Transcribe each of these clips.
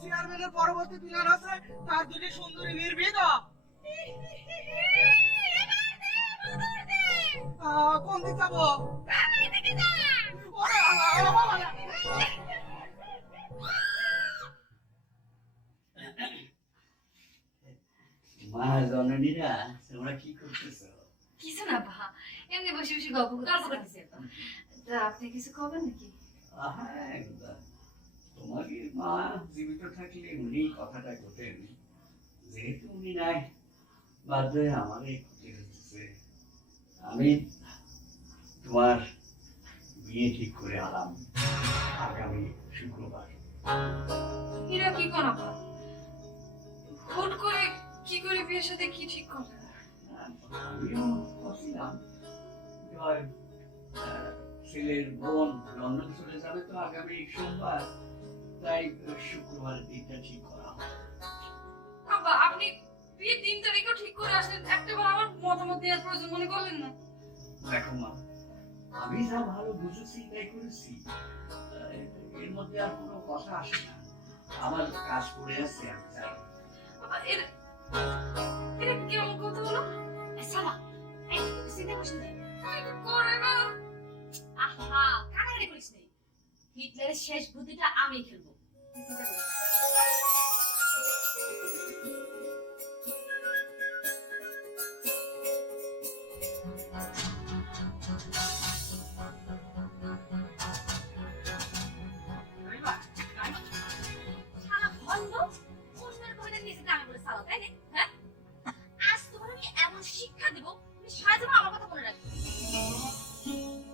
চেয়ারম্যানের পরবর্তী প্ল্যান আছে তার দুটি সুন্দরী নির্ভীত। কোন দিক যাবো? মা জননীরা তোমরা কি করতেছো? কিছু না ভা, এমনি বসে বসে গল্প করতেছি। তা আপনি কিছু করবেন নাকি? তোমাকে মা জীবিত থাকলে উনি কথাটা ঘটেন, যেহেতু উনি নাই বাধ্য হয়ে আমারই ক্ষতি হচ্ছে। আমি তোমার বিয়ে ঠিক করে আলাম আগামী শুক্রবার। এরা কি কোন হুট করে কি করে বিয়ের সাথে কি ঠিক করলেন? আমিও বলছিলাম ছেলের বোন লন্ডন চলে যাবে তো আগামী সোমবার, তাই শুক্রবার দিনটা ঠিক করা। আব্বা আপনি বিয়ের দিন তারিখও ঠিক করে আসলেন, একটাবার আমার মতামত দেওয়ার প্রয়োজন মনে করলেন না? দেখো মা, আমি যা ভালো বুঝেছি তাই করেছি, এর মধ্যে আর কোনো কথা আসে না। আমার কাজ পড়ে আছে, আমি যাই। বাবা এটা কেমন কথা হলো? সালা এই সিনে বসে দে করে না। আহা কানাড়ি করিস না, হিটলারের শেষ বুদ্ধিটা আমি খেলবো।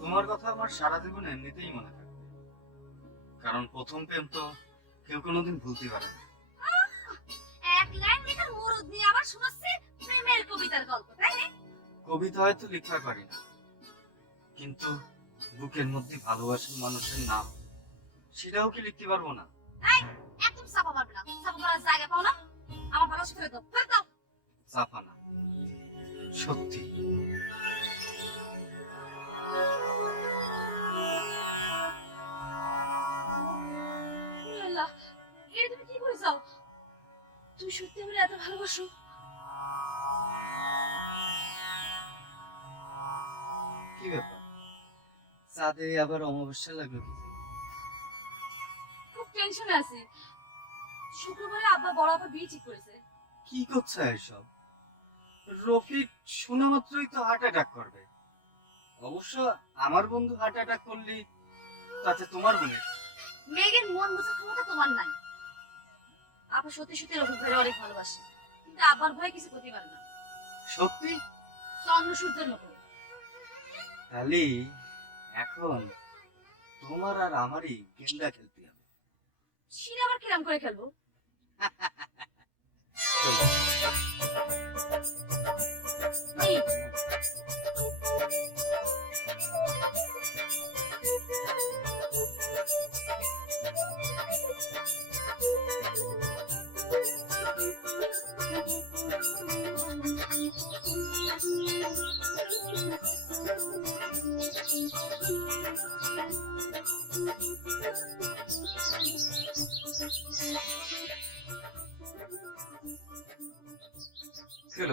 তোমার কথা আমার সারা জীবন এমনিতেই মনে থাকবে, কারণ প্রথম প্রেম তো কেউ কোনোদিন ভুলতে পারে না। এক লাইন লেখার মুরুদ নিয়ে আবার শোনাচ্ছে প্রেমের কবিতার গল্প, তাই না? কবিতা হয়তো লিখতে পারি না, কিন্তু বুকের মধ্যে ভালোবাসার মানুষের নাম সেটাও কি লিখতে পারবো না? এই একদম চাপা মারবে না, চাপা মারার জায়গা পাও না। আমার ভালোবাসা ফেরত দাও, ফেরত দাও। চাপা না, সত্যি। তুমি কি করে চাও? তুই সত্যি আমার এত ভালোবাসো? কি ব্যাপার, চাঁদে আবার অমাবস্যা লাগলো কি? খুব টেনশনে আছি। শুক্রবারে আব্বা বড় আপা বিয়ে ঠিক করেছে। কি করছে এসব? রফিক শোনা মাত্রই তো হার্ট অ্যাটাক করবে। অবশ্য আমার বন্ধু হার্ট অ্যাটাক করলি তাতে তোমার বোনের। মেয়ের মন বোঝার ক্ষমতা তোমার নাই। আপা সত্যি সত্যি রফিক ভাইরে অনেক ভালোবাসে, কিন্তু আব্বার ভয় কিছু করতে পারে না। সত্যি? চন্দ্র সূর্যের মতো। তাহলে এখন তোমার আর আমারই গেন্দা খেলতে হবে। সেটা আবার কিরাম করে খেলবো?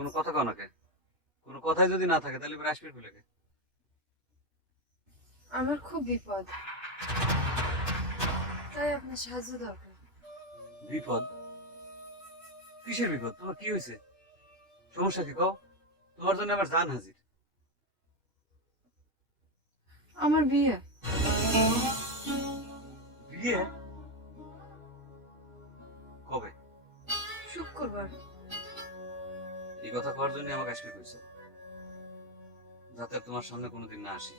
কোনো কথা কও না কে? কোনো কথাই যদি না থাকে তাহলে রাশমির ভুলে গে। আমার খুব বিপদ, তাই আপনার সাহায্য দরকার। বিপদ? কিসের বিপদ? তোমার কি হয়েছে? সমস্যা কি কও? তোমার জন্য আমার জান হাজির। আমার বিয়ে। বিয়ে কবে? শুক্রবার। এই কথা করার জন্য আমাকে আসবে কইছো, যাতে আর তোমার সামনে কোনোদিন না আসি।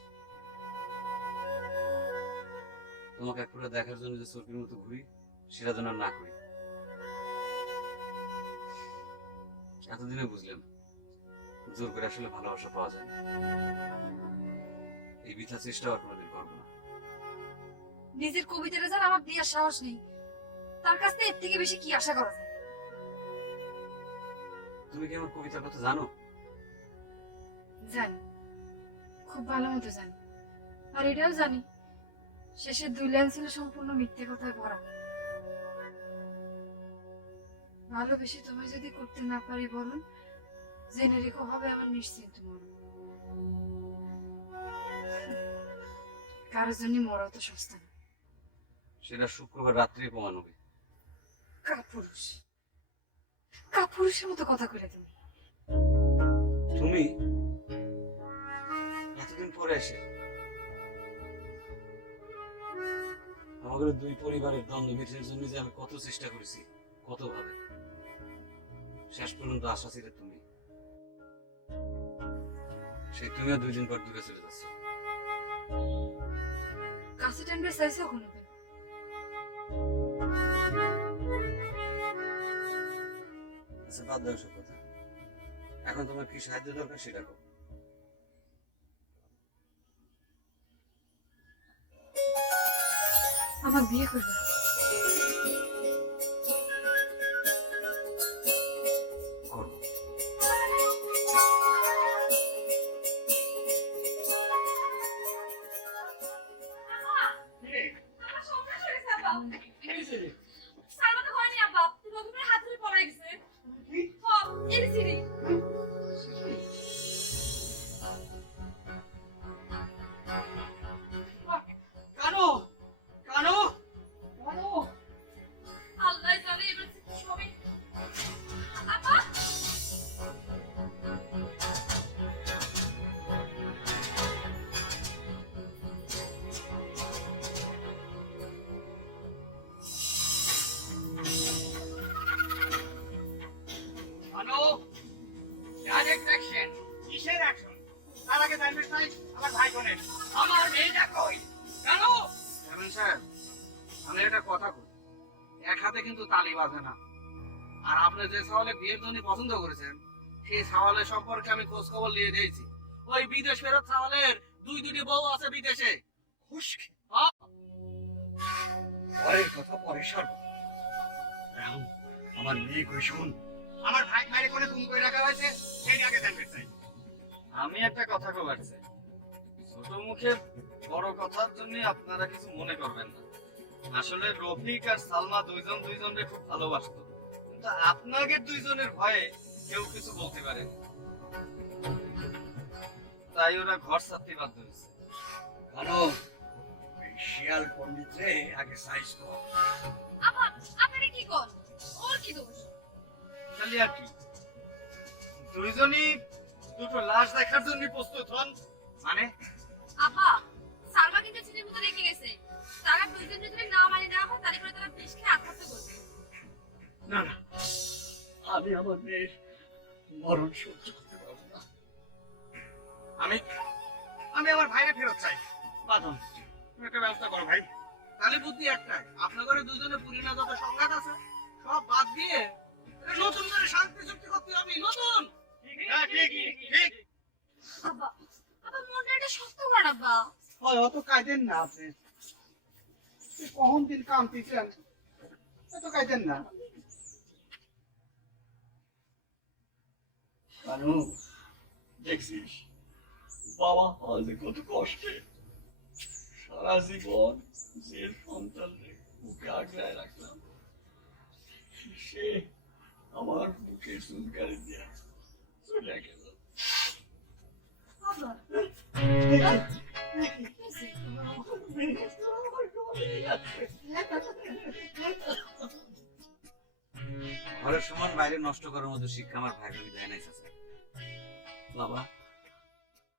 তোমাকে এক ফোঁটা দেখার জন্য যে চোখের মতো ঘুরি, সেটা যেন আর না করি। এতদিনে বুঝলাম জোর করে আসলে ভালোবাসা পাওয়া যায় না। এই বৃথা চেষ্টা আর কোনোদিন করবো না। নিজের কবিতাটা যার আমার দেওয়ার সাহস নেই, তার কাছ থেকে এর থেকে বেশি কি আশা করা যায়? তুমি কি আমার কবিতার কথা জানো? জানি, খুব ভালো মতো জানি। আর এটাও জানি শেষের 2 লাইন ছিল সম্পূর্ণ মিথ্যে কথায় ভরা। ভালোবেসে তোমায় যদি করতে না পারি বলুন, জেনে রেখো হবে আমার নিশ্চিন্ত মরণ। কারোর জন্য মরাও তো সস্তা না। সেটা শুক্রবার রাত্রে প্রমাণ হবে। কাপুরুষ, কাপুরুষের মতো কথা করে তুমি। তুমি এতদিন পরে এসে আমাদের 2 পরিবারের দ্বন্দ্ব মিটের জন্য যে আমি কত চেষ্টা করেছি, কত ভাবে, শেষ পর্যন্ত আশা ছিল তুমি। সেই তুমিও 2 দিন পর দূরে চলে যাচ্ছ। কাছে টানবে চাইছো কোনো দিন? আচ্ছা, বাদ দাও সব কথা। এখন তোমার কি সাহায্য দরকার সেটা কর। আমার বিয়ে করবে। করবো। আমার সর্বনাশ হয়ে গেছে আব্বা। সালমা তো হয়নি আব্বা, নতুন করে হাত ধরে পড়ে গেছে। এই সিঁড়ি। কানো কানো কানো আল্লাহ জানে এবার কি হবে। আব্বা কানো ডাইরেক্ট অ্যাকশন। কিসের অ্যাকশন? তার আগে জানবে চাই আমার ভাই বোনের। আমার মেয়েটা কই? কানো চেয়ারম্যান সাহেব, আমি একটা কথা কই, এক হাতে কিন্তু তালি বাজে না। আর আপনি যে সওয়ালে বিয়ের জন্য পছন্দ করেছেন, সেই সওয়ালের সম্পর্কে আমি খোঁজ খবর নিয়ে দিয়েছি। ওই বিদেশ ফেরত সওয়ালের 2-2টি বউ আছে বিদেশে। খুশকি পরের কথা পরে সর্ব। এখন আমার মেয়ে কই শুন। আমার ভাই মারে করে গুম করে রাখা হয়েছে, সেই আগে জানতে চাই। আমি একটা কথা কবার চাই। ছোট মুখে বড় কথার জন্য আপনারা কিছু মনে করবেন না। আসলে রফিক আর সালমা দুইজনকে খুব ভালোবাসতো, কিন্তু আপনাদের 2জনের ভয়ে কেউ কিছু বলতে পারে, তাই ওরা ঘর ছাড়তে বাধ্য হয়েছে। কানো, এই শিয়াল পণ্ডিতরে আগে সাইজ কর। আব্বা আপনি কি কর? ওর কি দোষ? খালি আর কি, 2জনই 2টো লাশ দেখার জন্য প্রস্তুত হন। মানে আব্বা সালমা কিন্তু চিঠির মধ্যে রেখে গেছে, তারা 2 দিন যদি না মানে না হয় তাহলে করে তারা বিষ খেয়ে আত্মহত্যা করবে। না না, আমি আমার মেয়ের মরণ সহ্য করতে পারবো না। আমি আমি আমার ভাইরে ফেরত চাই। বাদন তুমি একটা ব্যবস্থা করো ভাই। তাহলে বুদ্ধি একটাই, আপনাদের দুজনে পুরিনা যত সংঘাত আছে সব বাদ দিয়ে একটা নতুন করে শান্তি চুক্তি করতে হবে। নতুন হ্যাঁ, ঠিক ঠিক। আব্বা আব্বা মনটা এটা শক্ত কর আব্বা। হয় অত কাইদেন না আপনি, কখন দিন কাম পিছেন এত কাইদেন না। কানু, দেখছিস বাবা আজ কত কষ্টে সারা জীবন যে সন্তানকে বুকে আগলায় রাখলাম, সে আমার বুকে চুলকারি দিয়া চলে গেল। আব্বা ঘরের সমান বাইরে নষ্ট করার মতো শিক্ষা আমার ভাই ভাবি দেয় নাই চাচা। বাবা